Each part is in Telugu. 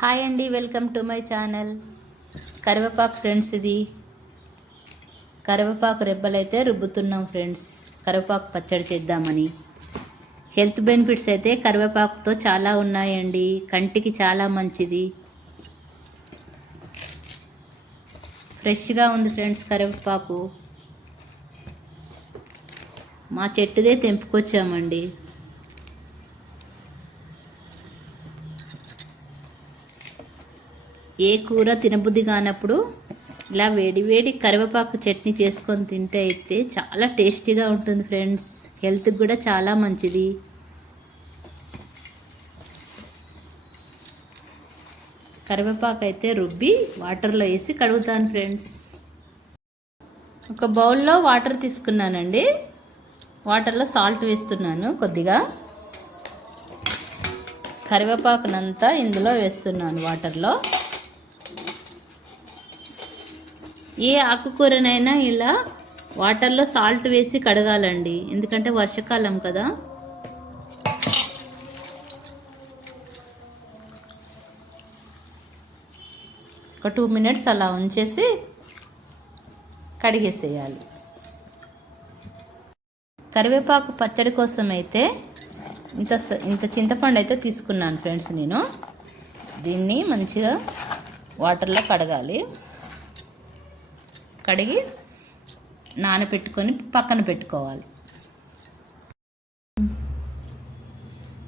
హాయ్ అండి వెల్కమ్ టు మై ఛానల్. కరివేపాకు ఫ్రెండ్స్ ఇది. కరివేపాకు రెబ్బలైతే రుబ్బుతున్నాం ఫ్రెండ్స్. కరివేపాకు పచ్చడి చేద్దామని. హెల్త్ బెనిఫిట్స్ అయితే కరివేపాకుతో చాలా ఉన్నాయండి. కంటికి చాలా మంచిది. ఫ్రెష్గా ఉంది ఫ్రెండ్స్ కరివేపాకు. మా చెట్టుదే తెంపుకొచ్చామండి. ఏ కూర తినబుద్ధి కానప్పుడు ఇలా వేడి వేడి కరివేపాకు చట్నీ చేసుకొని తింటే అయితే చాలా టేస్టీగా ఉంటుంది ఫ్రెండ్స్. హెల్త్కి కూడా చాలా మంచిది. కరివేపాకు అయితే రుబ్బి వాటర్లో వేసి కడుగుతాను ఫ్రెండ్స్. ఒక బౌల్లో వాటర్ తీసుకున్నానండి. వాటర్లో సాల్ట్ వేస్తున్నాను కొద్దిగా. కరివేపాకునంతా ఇందులో వేస్తున్నాను వాటర్లో. ఏ ఆకుకూరనైనా ఇలా వాటర్లో సాల్ట్ వేసి కడగాలండి. ఎందుకంటే వర్షాకాలం కదా. ఒక టూ మినిట్స్ అలా ఉంచేసి కడిగేసేయాలి. కరివేపాకు పచ్చడి కోసం అయితే ఇంత స- ఇంత చింతపండు అయితే తీసుకున్నాను ఫ్రెండ్స్ నేను. దీన్ని మంచిగా వాటర్లో కడగాలి. కడిగి నానబెట్టుకొని పక్కన పెట్టుకోవాలి.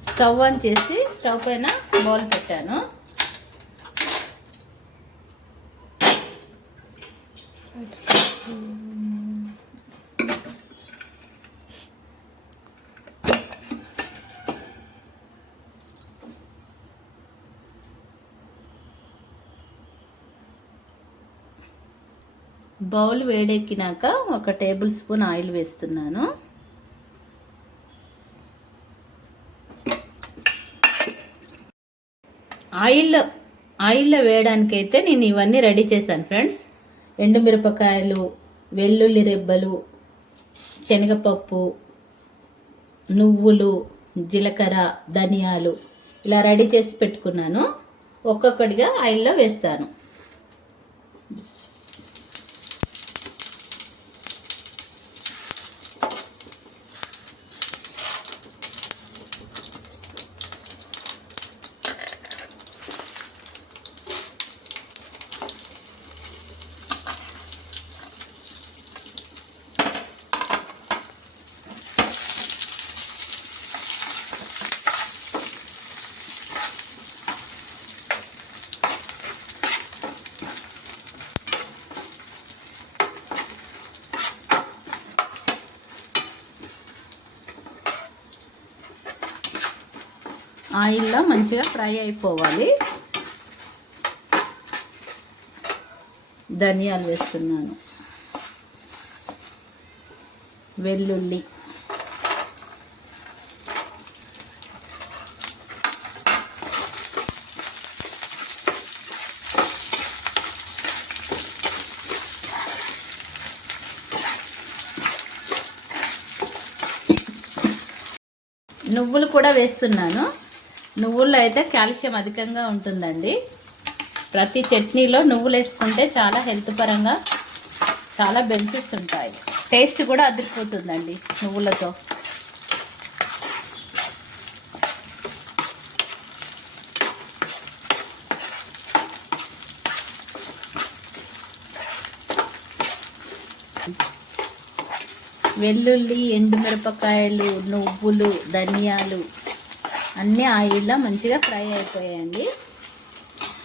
స్టవ్ ఆన్ చేసి స్టవ్ పైన బౌల్ పెట్టాను. బౌల్ వేడెక్కినాక ఒక టేబుల్ స్పూన్ ఆయిల్ వేస్తున్నాను. ఆయిల్ ఆయిల్లో వేయడానికైతే నేను ఇవన్నీ రెడీ చేశాను ఫ్రెండ్స్. ఎండుమిరపకాయలు వెల్లుల్లి రెబ్బలు శనగపప్పు నువ్వులు జీలకర్ర ధనియాలు ఇలా రెడీ చేసి పెట్టుకున్నాను. ఒక్కొక్కటిగా ఆయిల్లో వేస్తాను. ఆయిల్లో మంచిగా ఫ్రై అయిపోవాలి. ధనియాలు వేస్తున్నాను. వెల్లుల్లి. నువ్వులు కూడా వేస్తున్నాను. నువ్వుల్లో అయితే కాల్షియం అధికంగా ఉంటుందండి. ప్రతి చట్నీలో నువ్వులు వేసుకుంటే చాలా హెల్త్ పరంగా చాలా బెనిఫిట్స్ ఉంటాయి. టేస్ట్ కూడా అదిరిపోతుందండి నువ్వులతో. వెల్లుల్లి ఎండుమిరపకాయలు నువ్వులు ధనియాలు అన్నీ ఆయిల్లో మంచిగా ఫ్రై అయిపోయాయండి.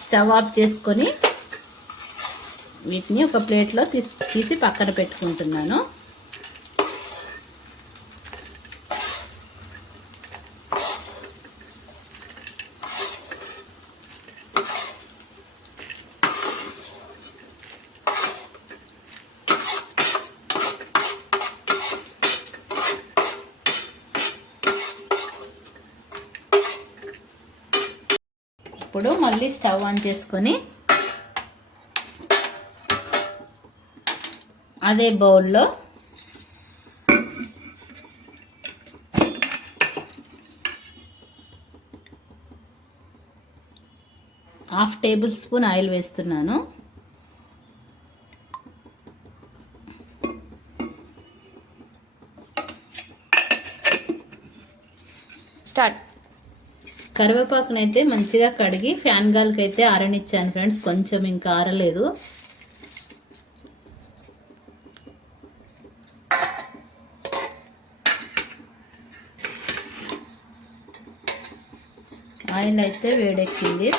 స్టవ్ ఆఫ్ చేసుకొని వీటిని ఒక ప్లేట్లో తీసి తీసి పక్కన పెట్టుకుంటున్నాను. ఇప్పుడు మళ్ళీ స్టవ్ ఆన్ చేసుకొని అదే బౌల్లో హాఫ్ టేబుల్ స్పూన్ ఆయిల్ వేస్తున్నాను. స్టార్ట్. కరివేపాకునైతే మంచిగా కడిగి ఫ్యాన్ గాలికి అయితే ఆరనిచ్చాను ఫ్రెండ్స్. కొంచెం ఇంకా ఆరలేదు. ఆయిల్ అయితే వేడెక్కింది.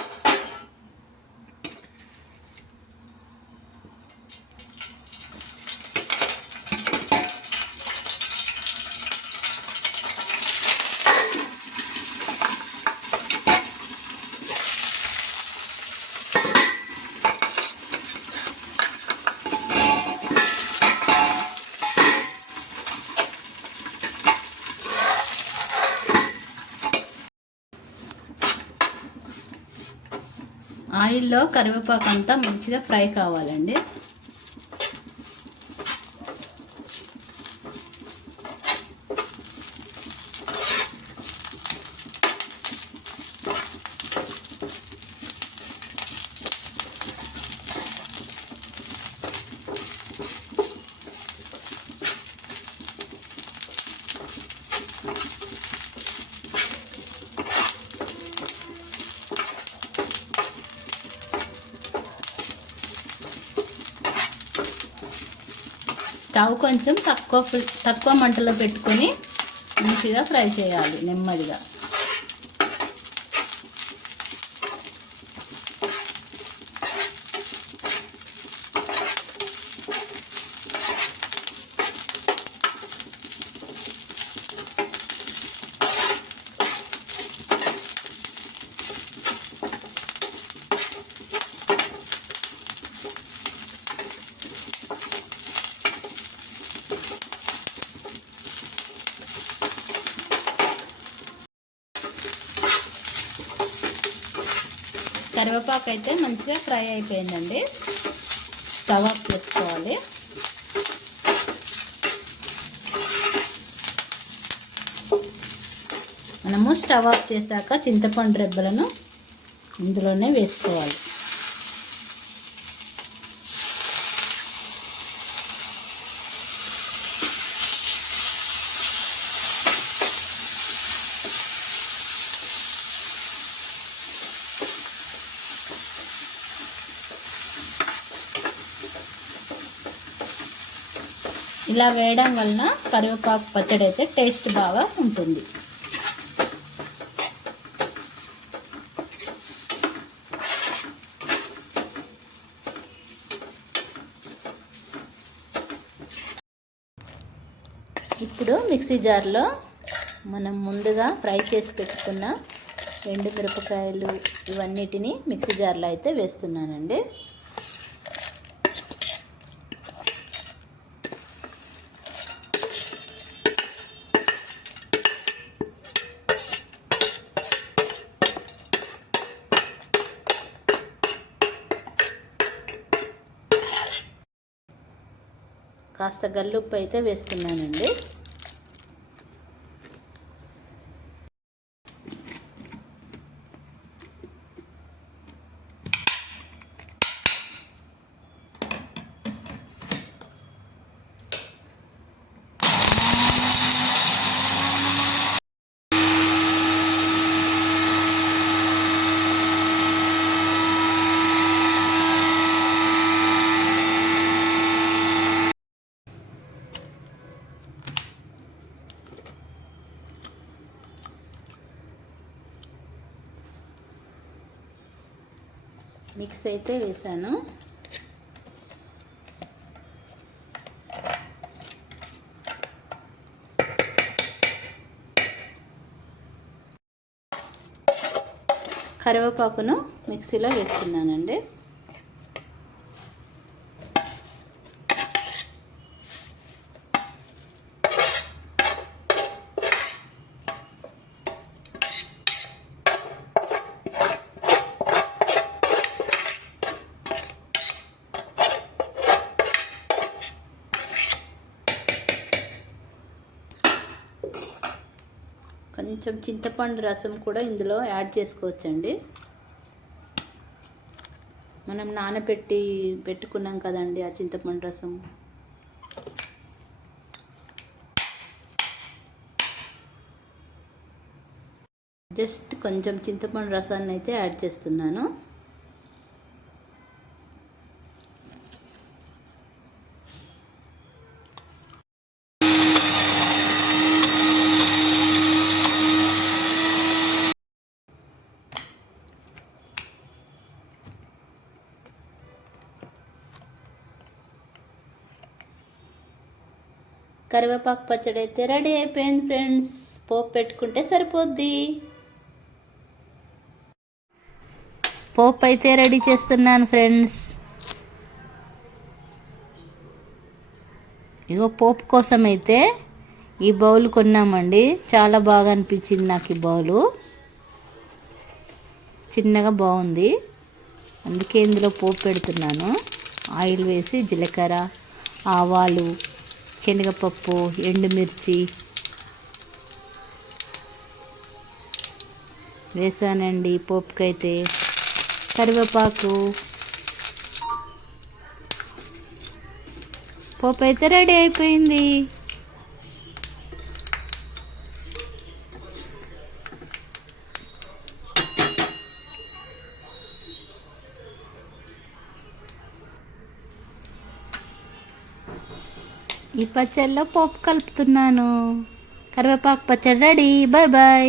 ఆయిల్లో కరివేపాకు అంతా మంచిగా ఫ్రై కావాలండి. స్టవ్ కొంచెం తక్కువ తక్కువ మంటలో పెట్టుకొని మంచిగా ఫ్రై చేయాలి నెమ్మదిగా. కరివేపాకు అయితే మంచిగా ఫ్రై అయిపోయిందండి. స్టవ్ ఆఫ్ చేసుకోవాలి. మనము స్టవ్ ఆఫ్ చేశాక చింతపండు రెబ్బలను ఇందులోనే వేసుకోవాలి. ఇలా వేయడం వలన కరివేపాకు పచ్చడి అయితే టేస్ట్ బాగా ఉంటుంది. ఇప్పుడు మిక్సీ జార్లో మనం ముందుగా ఫ్రై చేసి పెట్టుకున్న ఎండు మిరపకాయలు ఇవన్నిటిని మిక్సీ జార్లో అయితే వేస్తున్నానండి. కాస్త గల్లుప్పు అయితే వేస్తున్నానండి. మిక్స్ అయితే వేసాను. కరివేపాకును మిక్సీలో వేస్తున్నానండి కొంచెం చింతపండు రసం కూడా ఇందులో యాడ్ చేసుకోవచ్చండి. మనం నానబెట్టి పెట్టుకున్నాం కదండి ఆ చింతపండు రసం. జస్ట్ కొంచెం చింతపండు రసాన్ని అయితే యాడ్ చేస్తున్నాను. కరివేపాకు పచ్చడి అయితే రెడీ అయిపోయింది ఫ్రెండ్స్. పోపు పెట్టుకుంటే సరిపోద్ది. పోపు అయితే రెడీ చేస్తున్నాను ఫ్రెండ్స్. ఇగో పోపు కోసం అయితే ఈ బౌల్ కొన్నామండి. చాలా బాగా అనిపించింది నాకు ఈ బౌలు. చిన్నగా బాగుంది. అందుకే ఇందులో పోపు పెడుతున్నాను. ఆయిల్ వేసి జీలకర్ర ఆవాలు శనగపప్పు ఎండుమిర్చి వేసానండి పోపుకైతే. కరివేపాకు. పోపు అయితే రెడీ అయిపోయింది. పచ్చళ్ళలో పచ్చడిలో పోపు కలుపుతున్నాను. కరివేపాకు పచ్చడి రెడీ. Bye bye